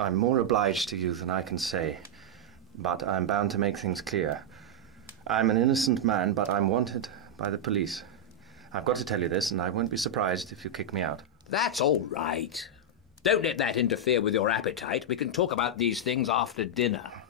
I'm more obliged to you than I can say, but I'm bound to make things clear. I'm an innocent man, but I'm wanted by the police. I've got to tell you this, and I won't be surprised if you kick me out. That's all right. Don't let that interfere with your appetite. We can talk about these things after dinner.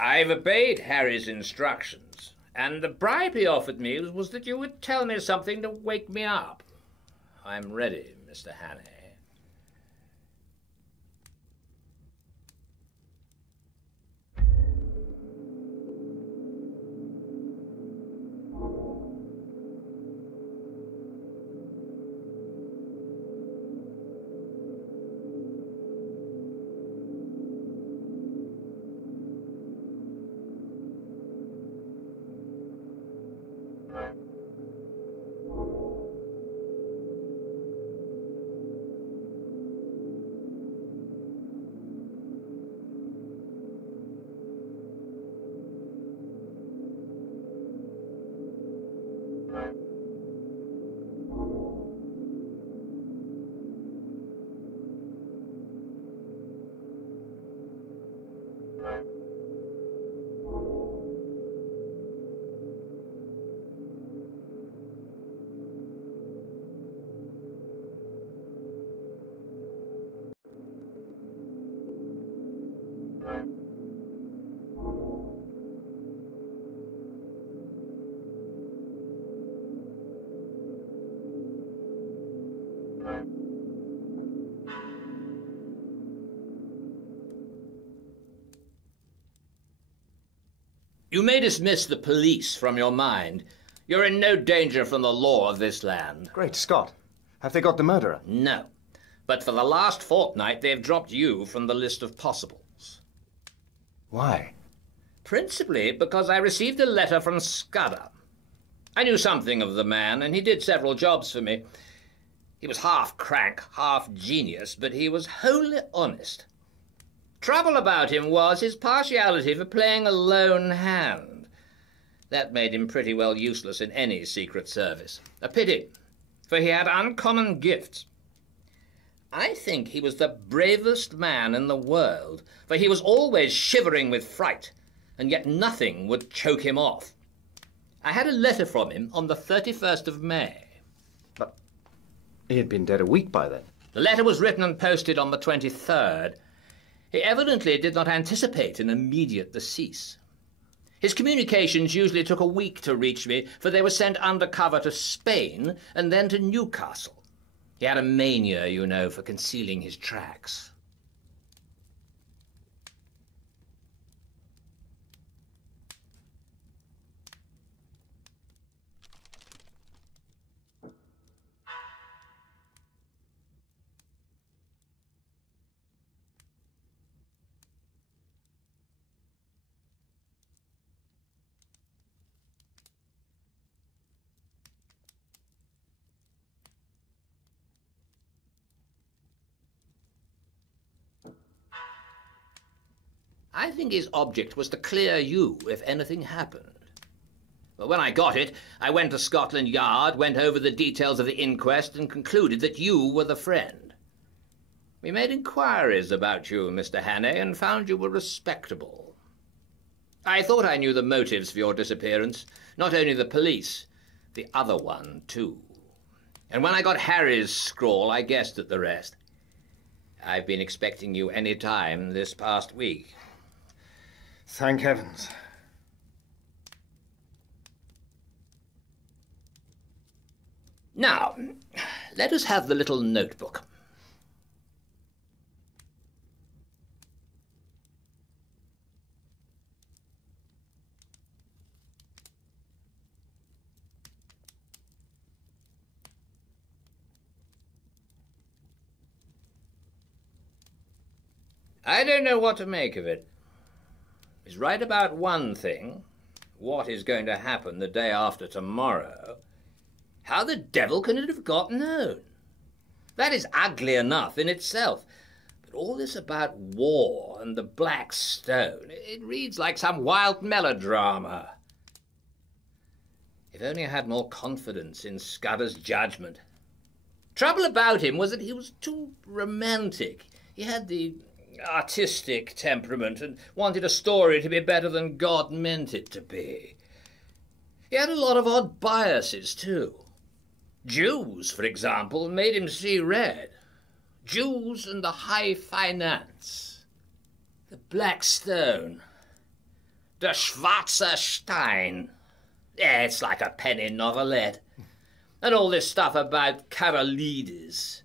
I've obeyed Harry's instructions, and the bribe he offered me was that you would tell me something to wake me up. I'm ready, Mr. Hannay. You may dismiss the police from your mind. You're in no danger from the law of this land. Great Scott. Have they got the murderer? No. But for the last fortnight, they've dropped you from the list of possibles. Why? Principally because I received a letter from Scudder. I knew something of the man, and he did several jobs for me. He was half crank, half genius, but he was wholly honest. Trouble about him was his partiality for playing a lone hand. That made him pretty well useless in any secret service. A pity, for he had uncommon gifts. I think he was the bravest man in the world, for he was always shivering with fright, and yet nothing would choke him off. I had a letter from him on the 31st of May. But he had been dead a week by then. The letter was written and posted on the 23rd. He evidently did not anticipate an immediate decease. His communications usually took a week to reach me, for they were sent undercover to Spain and then to Newcastle. He had a mania, you know, for concealing his tracks. I think his object was to clear you if anything happened. But when I got it, I went to Scotland Yard, went over the details of the inquest, and concluded that you were the friend. We made inquiries about you, Mr. Hannay, and found you were respectable. I thought I knew the motives for your disappearance, not only the police, the other one, too. And when I got Harry's scrawl, I guessed at the rest. I've been expecting you any time this past week. Thank heavens. Now, let us have the little notebook. I don't know what to make of it. He's right about one thing. What is going to happen the day after tomorrow? How the devil can it have got known? That is ugly enough in itself. But all this about war and the Black Stone, it reads like some wild melodrama. If only I had more confidence in Scudder's judgment. Trouble about him was that he was too romantic. He had the artistic temperament and wanted a story to be better than God meant it to be. He had a lot of odd biases, too. Jews, for example, made him see red. Jews and the high finance. The Black Stone. Der Schwarze Stein. Yeah, it's like a penny novelette. And all this stuff about Karolides.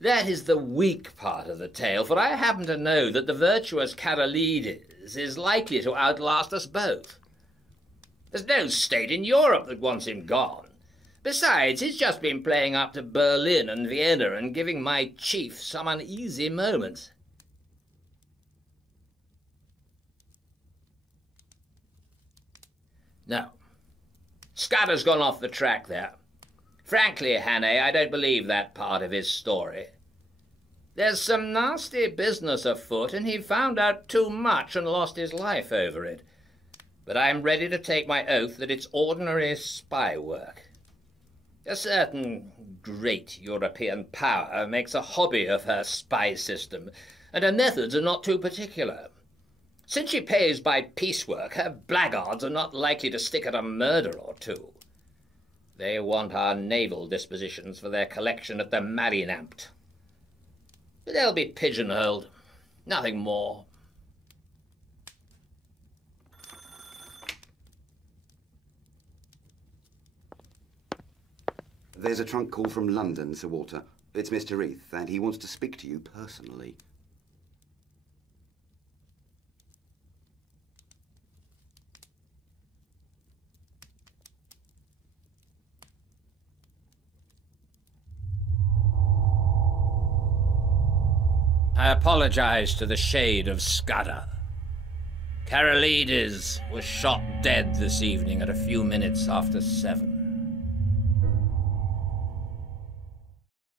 That is the weak part of the tale, for I happen to know that the virtuous Karolides is likely to outlast us both. There's no state in Europe that wants him gone. Besides, he's just been playing up to Berlin and Vienna and giving my chief some uneasy moments. No. Scudder's gone off the track there. Frankly, Hannay, I don't believe that part of his story. There's some nasty business afoot, and he found out too much and lost his life over it. But I'm ready to take my oath that it's ordinary spy work. A certain great European power makes a hobby of her spy system, and her methods are not too particular. Since she pays by piecework, her blackguards are not likely to stick at a murder or two. They want our naval dispositions for their collection at the Marineamt. But they'll be pigeonholed. Nothing more. There's a trunk call from London, Sir Walter. It's Mr. Reith, and he wants to speak to you personally. I apologize to the shade of Scudder. Karolides was shot dead this evening at a few minutes after 7.